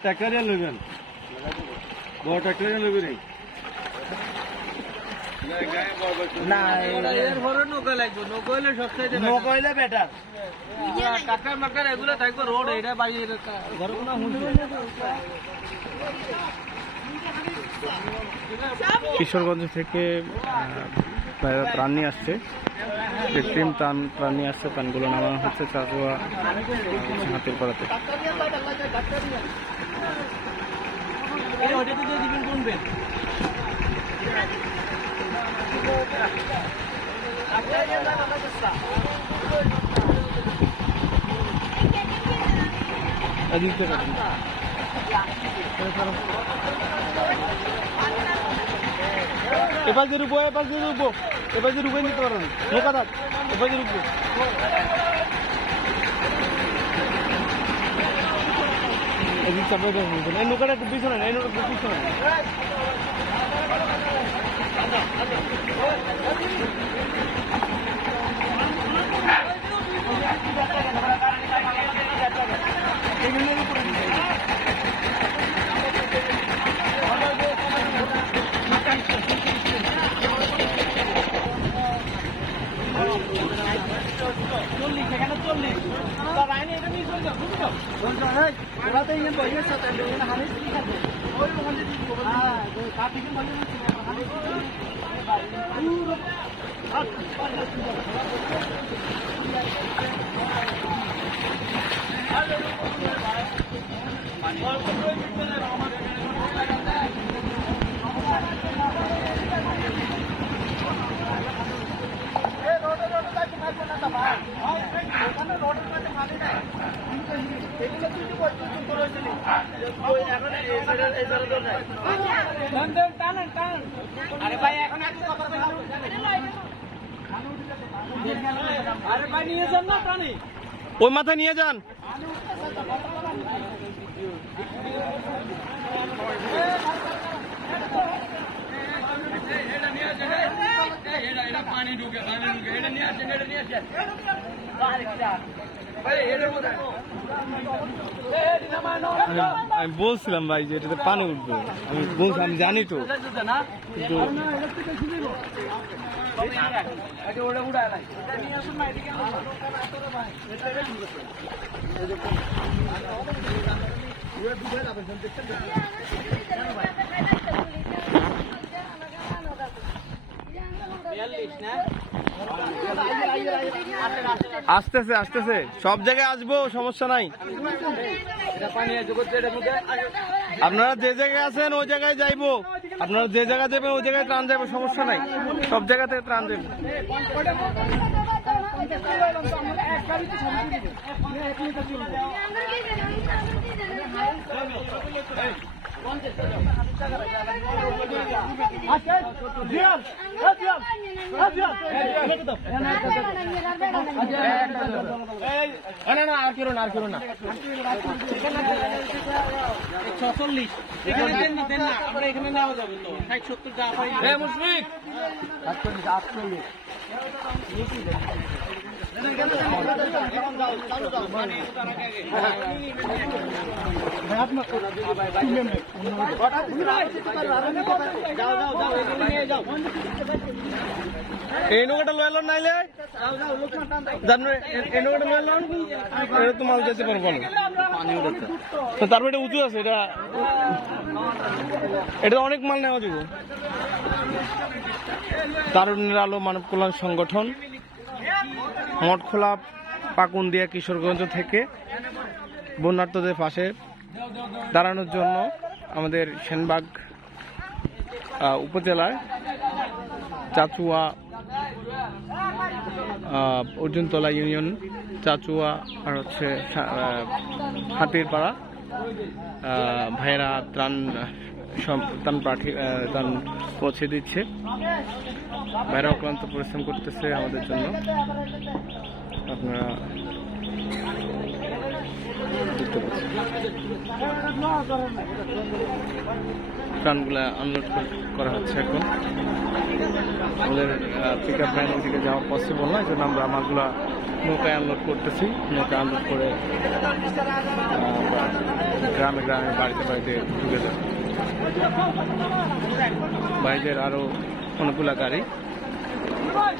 ট্রাক্টরে লইবেন বড় ট্রাক্টরে লইবেন না এর ভরে নৌকা লাগবে নৌকা হইলে সবচাইতে নৌকা হইলে বেটার ট্রাক্টর মাক্টর এগুলো থাকবে রোড এটা বাড়ির ঘরে কোনো হুঁশ কিশোরগঞ্জ থেকে ত্রাণ নিয়ে আসছে, কৃত্রিম ত্রাণ নিয়ে আসছে। ত্রাণগুলো নামানো হচ্ছে চাচুয়া হাতির পাড়াতে। এবার যে রুকবো নিতে পারেন নৌকা থাক এবার যে রুকবো এদিক চাপে এই নৌকাটা একটু পিছনে এই নৌকা একটু পিছনে আরে ভাই এখন আরে ভাই নিয়ে যান না প্রাণী ওই মাথায় নিয়ে যান। পানি ঢুকে এটা নিয়ে আসেন আমি বলছিলাম ভাই যে এটাতে পানি উঠবে, আমি জানি তো, কিন্তু আসতেছে সব জায়গায় আসবো, সমস্যা নাই। আপনারা যে জায়গায় আছেন ওই জায়গায় যাইবো, আপনারা যে জায়গায় যাবেন ওই জায়গায় ত্রাণ যাবো, সমস্যা নাই। সব জায়গা থেকে ত্রাণ দেবেন। এখানে নেওয়া যাবে তো 60-70 যা পাই মুশফিক এই নৌকাটা লয়ে লন, নাইলে এই নৌকাটা লয়ে লন, এটা তো মাল যেতে পারবো না। তারপর এটা উঁচু আছে, এটা অনেক মাল নেওয়া যাবে। তারুণ্যের আলো মানব কল্যাণ সংগঠন মঠখোলা পাকুন্দিয়া কিশোরগঞ্জ থেকে বন্যার্তদের পাশে দাঁড়ানোর জন্য আমাদের সেনবাগ উপজেলায় চাচুয়া অর্জুনতলা ইউনিয়ন, চাচুয়া আর হচ্ছে হাতির পাড়া ভাইয়েরা ত্রাণ পৌঁছে দিচ্ছে। ভাইয়েরা অক্লান্ত পরিশ্রম করতেছে আমাদের জন্য। আপনারা দেখতে পাচ্ছি প্রাণগুলা আনলোড করা হচ্ছে এখন। আমাদের পিক আপ ভ্যান ওইদিকে যাওয়া পসিবল না, এই জন্য আমরা মালগুলা নৌকায় আনলোড করতেছি। নৌকায় আনলোড করে গ্রামে গ্রামে বাড়িতে বাড়িতে ঢুকে যাবে। বাইরের আরও অনেকগুলা গাড়ি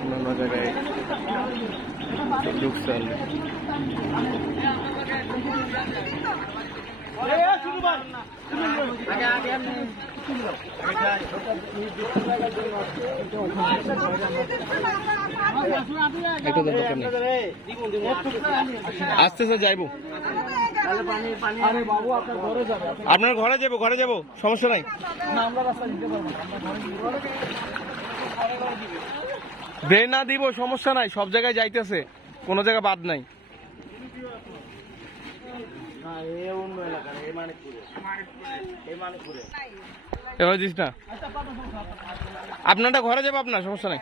অন্যান্য জায়গায় ঢুকছে অলরেডি। একটু দরকার নেই, আস্তে আস্তে যাইবো। আপনার ঘরে যাবো, ঘরে যাবো, সমস্যা নাই। ব্রেন না দিব, সমস্যা নাই, সব জায়গায় যাইতেছে, কোনো জায়গা বাদ নাই। এবার দিস না, আপনারটা ঘরে যাবো, আপনার সমস্যা নাই।